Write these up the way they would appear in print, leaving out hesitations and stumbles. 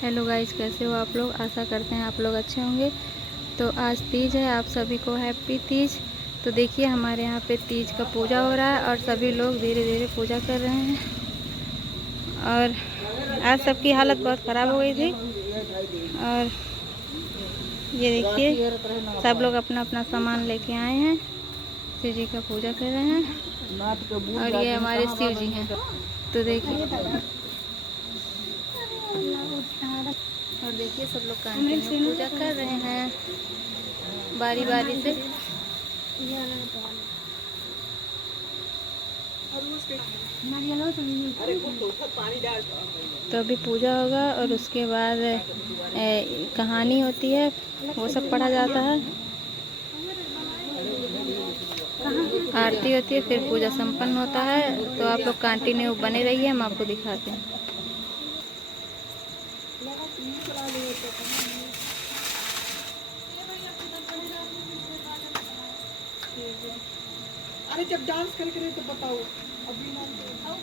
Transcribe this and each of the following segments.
Hello guys, कैसे हो आप लोग। आशा करते हैं आप लोग अच्छे होंगे। तो आज तीज है, आप सभी को हैप्पी तीज। तो देखिए हमारे यहाँ पे तीज का पूजा हो रहा है और सभी लोग धीरे धीरे पूजा कर रहे हैं। और आज सबकी हालत बहुत ख़राब हो गई थी। और ये देखिए सब लोग अपना अपना सामान लेके आए हैं, शिव जी का पूजा कर रहे हैं। और ये हमारे शिव जी हैं। तो देखिए और देखिए सब लोग कंटिन्यू पूजा कर रहे हैं बारी बारी से। तो अभी पूजा होगा और उसके बाद कहानी होती है, वो सब पढ़ा जाता है, आरती होती है, फिर पूजा संपन्न होता है। तो आप लोग कंटिन्यू बने रहिए, हम आपको दिखाते हैं। अरे जब डांस करे तो बताओ। अभी ना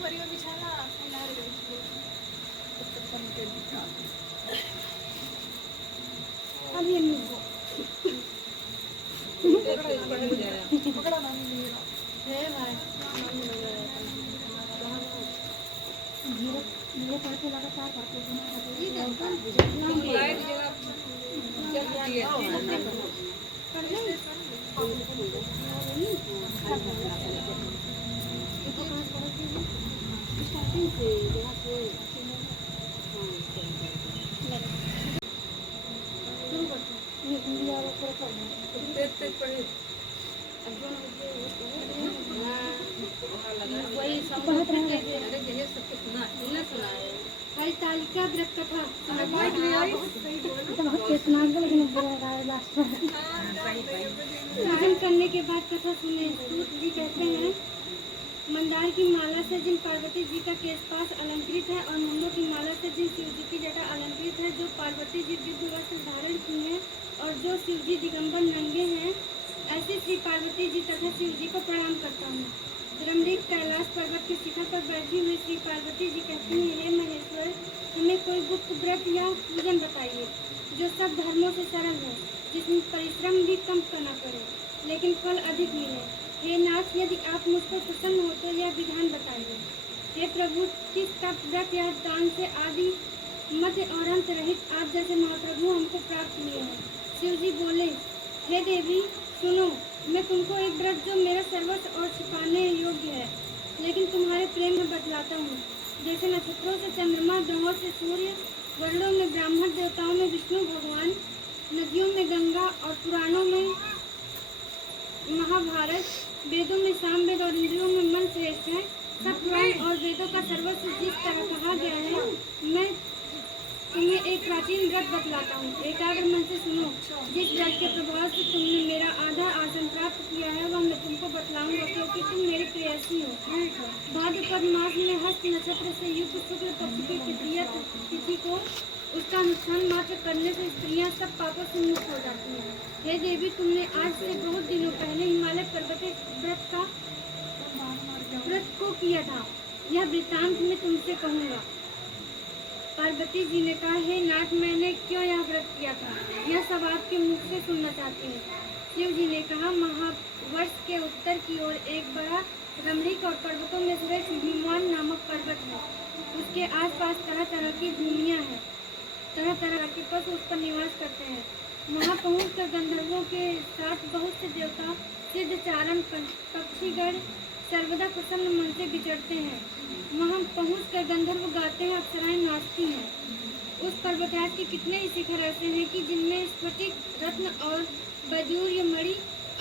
परिवार बिछाना पकड़ा ना मेरे पढ़ते लगातार तालिका व्रत कथा पूजन करने के बाद कथा सुने। सूत जी कहते हैं, मंदार की माला से जिन पार्वती जी का केशपाश अलंकृत है और मुंडों की माला से जिन शिव जी की जटा अलंकृत है, जो पार्वती जी दिव्य वस्त्र धारण की हैं और जो शिव जी दिगंबर नंगे हैं, ऐसे श्री पार्वती जी तथा शिव जी को प्रणाम करता हूँ। ब्रह्मलीक कैलाश पर्वत के शिखर पर बैठी हुई श्री पार्वती जी कहती हैं, हे महेश्वर, हमें कोई गुप्त व्रत या पूजन बताइए जो सब धर्मों से सरल है, जिसमें परिश्रम भी कम करना पड़े लेकिन फल अधिक मिले। हे नाथ, यदि आप मुझ पर प्रसन्न हो तो यह विधान बताइए। हे प्रभु, किस तप व्रत या दान से आदि मध्य और अंत रहित आप जैसे महाप्रभु हमको प्राप्त हुए हैं। शिव जी बोले, हे देवी सुनो, मैं तुमको एक व्रत जो मेरा सर्वस्व और छिपाने योग्य है लेकिन तुम्हारे प्रेम में बतलाता हूँ। जैसे नक्षत्रों से चंद्रमा, ग्रहों से सूर्य, वर्णों में ब्राह्मण, देवताओं में विष्णु भगवान, नदियों में गंगा और पुराणों में महाभारत, वेदों में सामवेद और इंद्रियों में मन श्रेष्ठ है। सब पुराण और वेदों का सर्वस्व जिस तरह कहा गया है, मैं तुम्हें एक प्राचीन व्रत बतलाता हूँ। एकाग्र मन से सुनो। जिस व्रत के प्रभाव से तुमने मेरा आधा आसन प्राप्त किया है वह मैं तुमको बतलाऊंगा, क्योंकि तुम मेरे प्रेयसी हो। भाद्रपद मास में हस्त नक्षत्र से युक्त शुक्ल पक्ष की तृतीया तिथि को उसका अनुष्ठान मात्र करने से स्त्रियां सब पापों से मुक्त हो जाती हैं। हे देवी, तुमने आज से बहुत दिनों पहले हिमालय पर्वत व्रत को किया था। यह वृत्तांत मैं तुमसे कहूँगा। पार्वती जी ने कहा, हे नाथ, मैंने क्यों यह व्रत किया था, यह सब आपके मुख से सुनना चाहती हूँ। शिव जी ने कहा, महावर्ष के उत्तर की ओर एक बड़ा रमणीक और पर्वतों में श्रेष्ठ हिमवान नामक पर्वत है। उसके आसपास तरह तरह की भूमियाँ हैं, तरह तरह के पशु उस पर निवास करते हैं। वहाँ पहुँचकर गंधर्वों के साथ बहुत से देवता, सिद्ध, चारण, पक्षीगण सर्वदा प्रसन्न मन से विचरते हैं। वहाँ पहुँचकर गंधर्व गाते हैं, अप्सराएं नाचती हैं। उस पर्वतराज के कितने ही शिखर ऐसे हैं कि जिनमें स्फटिक, रत्न और वैदूर्य मणि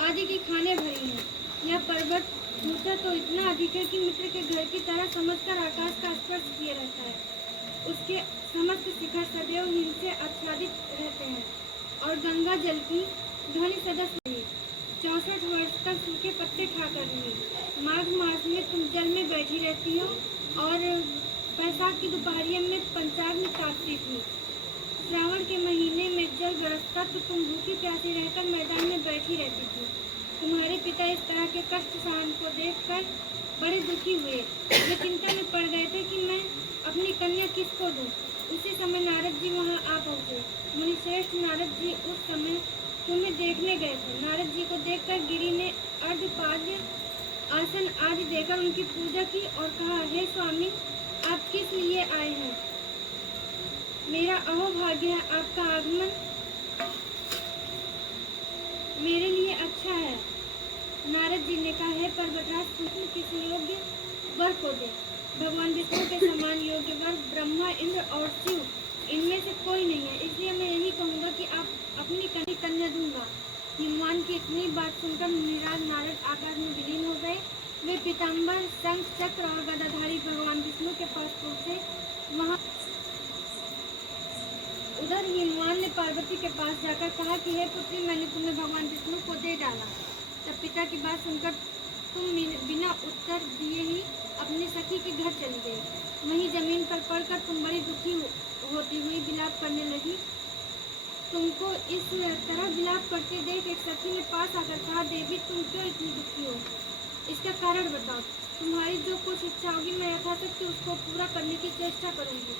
आदि की खानें भरी हैं। यह पर्वत ऊंचा तो इतना अधिक है कि मित्र के घर की तरह समझकर आकाश का स्पर्श किए रहता है। उसके समस्त शिखर सदैव हिम से आच्छादित रहते हैं और गंगा जल की ध्वनि सदा सुनी। 64 वर्ष तक सूखे पत्ते खाकर रही। माघ मास में तुम जल में बैठी रहती हो और बैसाख की दोपहरियों में पंचाग्नि तापती थी। श्रावण के महीने में जल बरसता तो तुम भूखी प्यासी रहकर मैदान में बैठी रहती थी। तुम्हारे पिता इस तरह के कष्ट सहन को देखकर बड़े दुखी हुए। वे चिंता में पड़ गए थे कि मैं अपनी कन्या किसको दूं। उसी समय नारद नारद जी वहाँ आ पहुँचे। मुनिश्रेष्ठ नारद जी उस समय तुम्हें देखने गए थे। नारद जी को देखकर गिरि ने अर्धपाद्य आसन आदि देकर उनकी पूजा की और कहा, हे स्वामी, आप किस लिए आए हैं? मेरा अहोभाग्य है, आपका आगमन मेरे लिए अच्छा है। नारद जी ने कहा, हे पर्वतराज, तुम किसी योग्य वर को दे। भगवान विष्णु के समान योग्य वर ब्रह्मा, इंद्र और शिव इनमें से कोई नहीं है, इसलिए मैं यही कहूँगा कि आप अपनी कन्या दूंगा। हिमवान की इतनी बात सुनकर मुनिराज नारद आकाश में विलीन हो गए। वे पीताम्बर, शंख, चक्र और गदाधारी भगवान विष्णु के पास पहुँचे। वहाँ उधर हिमवान ने पार्वती के पास जाकर कहा कि हे पुत्री, मैंने तुम्हें भगवान विष्णु को दे डाला। तब पिता की बात सुनकर तुम बिना उत्तर दिए ही अपनी सखी के घर चली गई। वहीं जमीन पर पड़कर तुम बड़ी दुखी होती हुई विलाप करने लगी। तुमको इस तरह विलाप करते देख एक सखी ने पास आकर कहा, देवी, तुम क्यों इतनी दुखी हो? इसका कारण बताओ। तुम्हारी जो कुछ इच्छा होगी मैं यथाशक्ति उसको पूरा करने की चेष्टा करूंगी,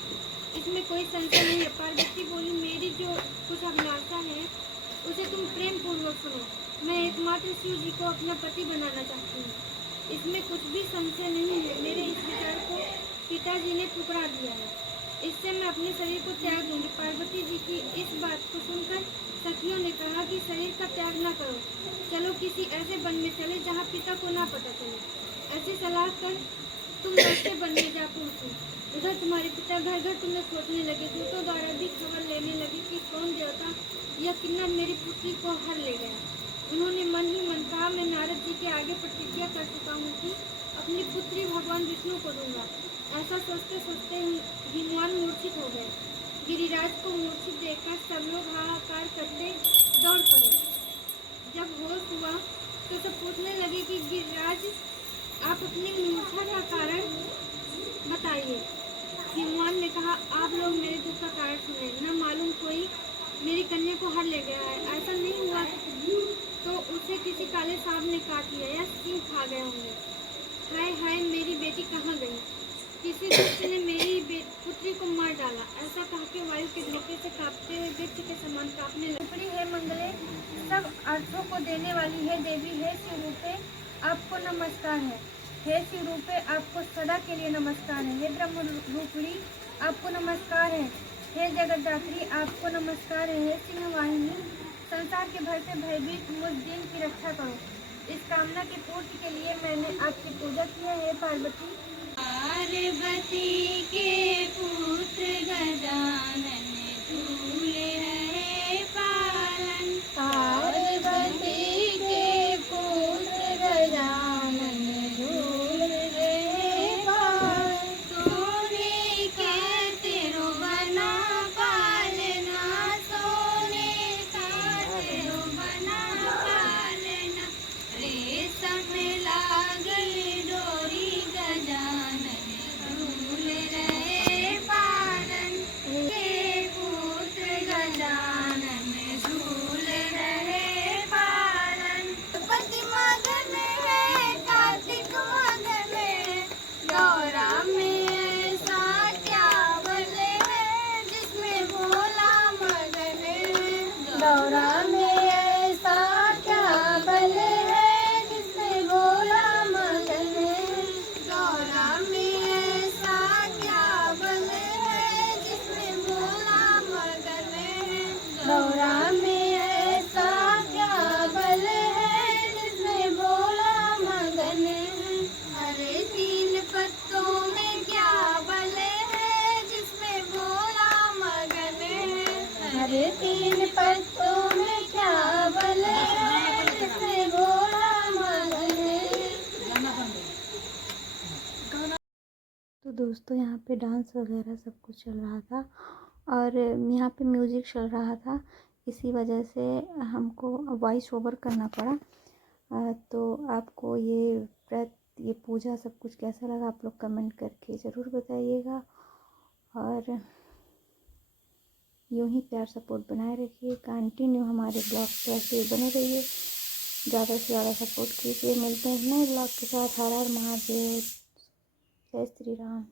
इसमें कोई संशय नहीं है। पार्वती बोली, मेरी जो कुछ अभिलाषा है उसे तुम प्रेम पूर्वक सुनो। मैं एकमात्र शिव जी को अपना पति बनाना चाहती हूँ, इसमें कुछ भी संशय नहीं है। मेरे इस विचार को पिताजी ने ठुकरा दिया है, इससे मैं अपने शरीर को त्याग दूंगी। पार्वती जी की इस बात को सुनकर सखियों ने कहा कि शरीर का त्याग न करो, चलो किसी ऐसे वन में चले जहाँ पिता को ना पता चले। ऐसी सलाह कर तुम ऐसे वन में जा पहुँची। उधर तुम्हारे पिता घर घर तुम्हें खोजने लगे। दूतों द्वारा भी खबर लेने लगे कि कौन देवता या किन्नर मेरी पुत्री को हर ले गया। उन्होंने मन ही मन कहा, मैं नारद जी के आगे प्रतिज्ञा कर चुका हूँ कि अपनी पुत्री भगवान विष्णु को दूंगा। ऐसा सोचते सोचते हिमवान मूर्छित हो गए। गिरिराज को मूर्छित देखकर सब लोग हाहाकार करते दौड़ पड़े। जब होश हुआ तो सब पूछने लगे कि गिरिराज, आप अपनी मूर्छा का कारण बताइए। हिमवान ने कहा, आप लोग मेरे दुख का कारण सुने। न मालूम कोई मेरी कन्या को हर ले गया है। ऐसा नहीं हुआ तो उसे किसी काले सांप ने काट लिया या सिंह खा गए होंगे। हाय हाय, मेरी बेटी कहाँ गई? किसी दुष्ट ने मेरी पुत्री को मार डाला। ऐसा कह के वायु के झोंके से कांपते हुए वृक्ष के समान कांपने लगी। हे मंगले, सब अर्थों को देने वाली है देवी, हे शिवरूपे, आपको नमस्कार है। हे शिवरूपे, आपको सदा के लिए नमस्कार है। हे ब्रह्म रूपिणी, आपको नमस्कार है। हे जगतदात्री, आपको नमस्कार है। हे सिंहवाहिनी, संसार के भय से भयभीत मुझ दीन की रक्षा करो। इस कामना की पूर्ति के लिए मैंने आपकी पूजा की है। हे पार्वती, पार्वती के पुत्र गजानन झूले रहे पालन। पार्वती के पुत्र गजानन झूल रहे पालन। सोने के तेरो बना पालना, सोने का तेरो बना पालना। रेशम लागल डोरी गजानन झूल रहे पालन। हे पुत्र गजानन झूल रहे पालन। पति मगन है कार्तिक मगन है, गौरा में ऐसा क्या बल है जिसमें भोला मगन है। गौरा में ऐसा क्या बल है जिसमें भोला मगन है। गौरा में ऐसा क्या बल है जिसमें भोला मगन है। गौरा में ऐसा क्या बल है जिसमें भोला मगन है। अरे तीन पत्तों में क्या बल है जिसमें भोला मगन है। अरे तीन पत्तों में क्या बल है जिसमें भोला मगन है। तो दोस्तों, यहाँ पे डांस वगैरह सब कुछ चल रहा था और यहाँ पे म्यूज़िक चल रहा था, इसी वजह से हमको वॉइस ओवर करना पड़ा। तो आपको ये व्रत, ये पूजा सब कुछ कैसा लगा, आप लोग कमेंट करके ज़रूर बताइएगा। और यूँ ही प्यार सपोर्ट बनाए रखिए, कंटिन्यू हमारे ब्लॉग पे ऐसे बने रहिए, ज़्यादा से ज़्यादा सपोर्ट कीजिए। मिलते हैं नए ब्लॉग के साथ। हर हर महादेव, जय श्री राम।